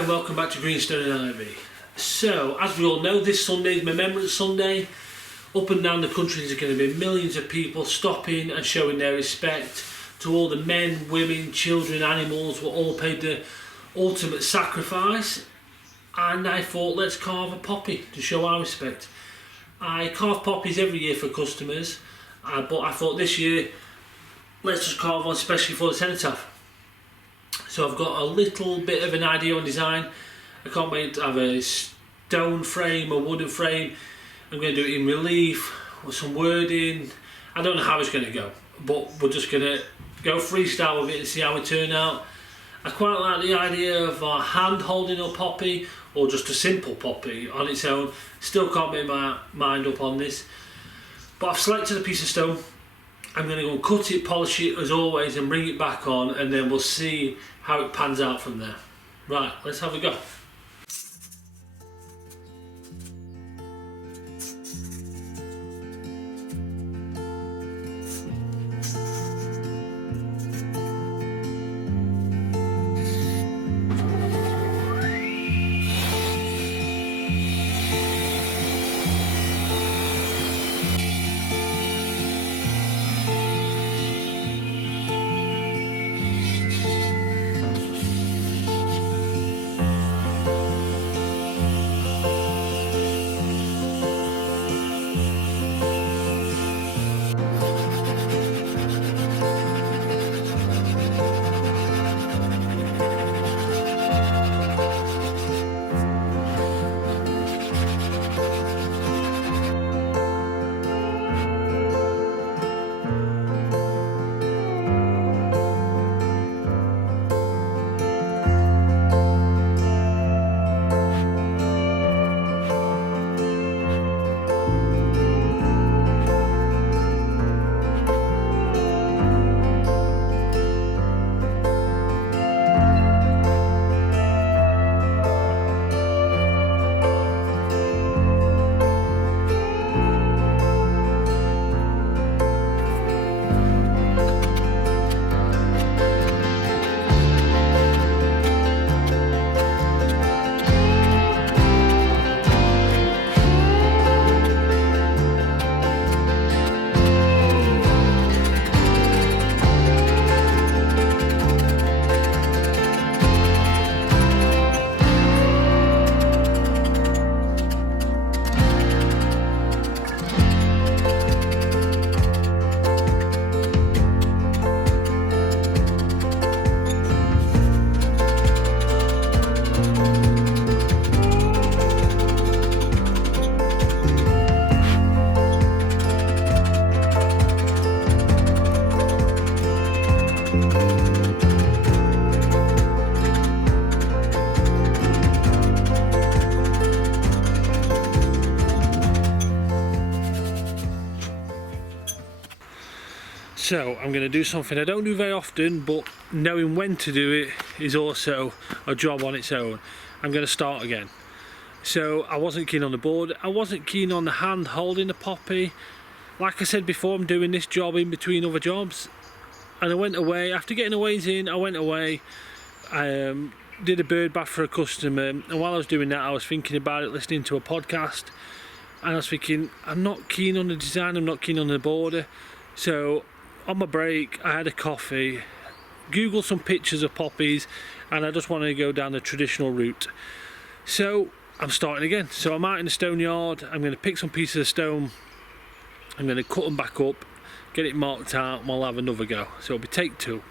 Hi and welcome back to Greenstone and Ivy. So, as we all know, this Sunday is Remembrance Sunday. Up and down the country there's going to be millions of people stopping and showing their respect to all the men, women, children, animals who all paid the ultimate sacrifice. And I thought, let's carve a poppy to show our respect. I carve poppies every year for customers, but I thought this year, let's just carve one especially for the Cenotaph. So I've got a little bit of an idea on design. I can't wait to have a stone frame or wooden frame. I'm going to do it in relief with some wording. I don't know how it's going to go, but we're just going to go freestyle with it and see how it turn out. I quite like the idea of a hand holding a poppy or just a simple poppy on its own. Still can't make my mind up on this. But I've selected a piece of stone. I'm going to go and cut it, polish it as always and bring it back on, and then we'll see how it pans out from there. Right, let's have a go. So I'm going to do something I don't do very often, but knowing when to do it is also a job on its own. I'm going to start again. So I wasn't keen on the board, I wasn't keen on the hand holding the poppy. Like I said before, I'm doing this job in between other jobs, and I went away, after getting a ways in, I went away, did a bird bath for a customer, and while I was doing that I was thinking about it, listening to a podcast, and I was thinking, I'm not keen on the design, I'm not keen on the border. So on my break I had a coffee, googled some pictures of poppies, and I just wanted to go down the traditional route. So I'm starting again. So I'm out in the stone yard, I'm going to pick some pieces of stone, I'm going to cut them back up, get it marked out, and we'll have another go. So it'll be take two.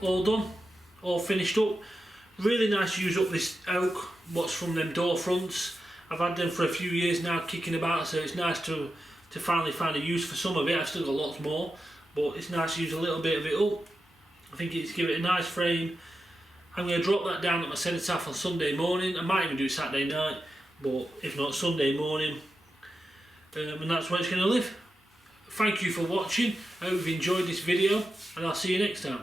all done, all finished up. Really nice to use up this oak, what's from them door fronts. I've had them for a few years now kicking about, so it's nice to finally find a use for some of it. I've still got lots more, but it's nice to use a little bit of it up. I think it's give it a nice frame. I'm going to drop that down at my cenotaph on Sunday morning. I might even do Saturday night, but if not, Sunday morning. And that's where it's going to live. Thank you for watching. I hope you've enjoyed this video, and I'll see you next time.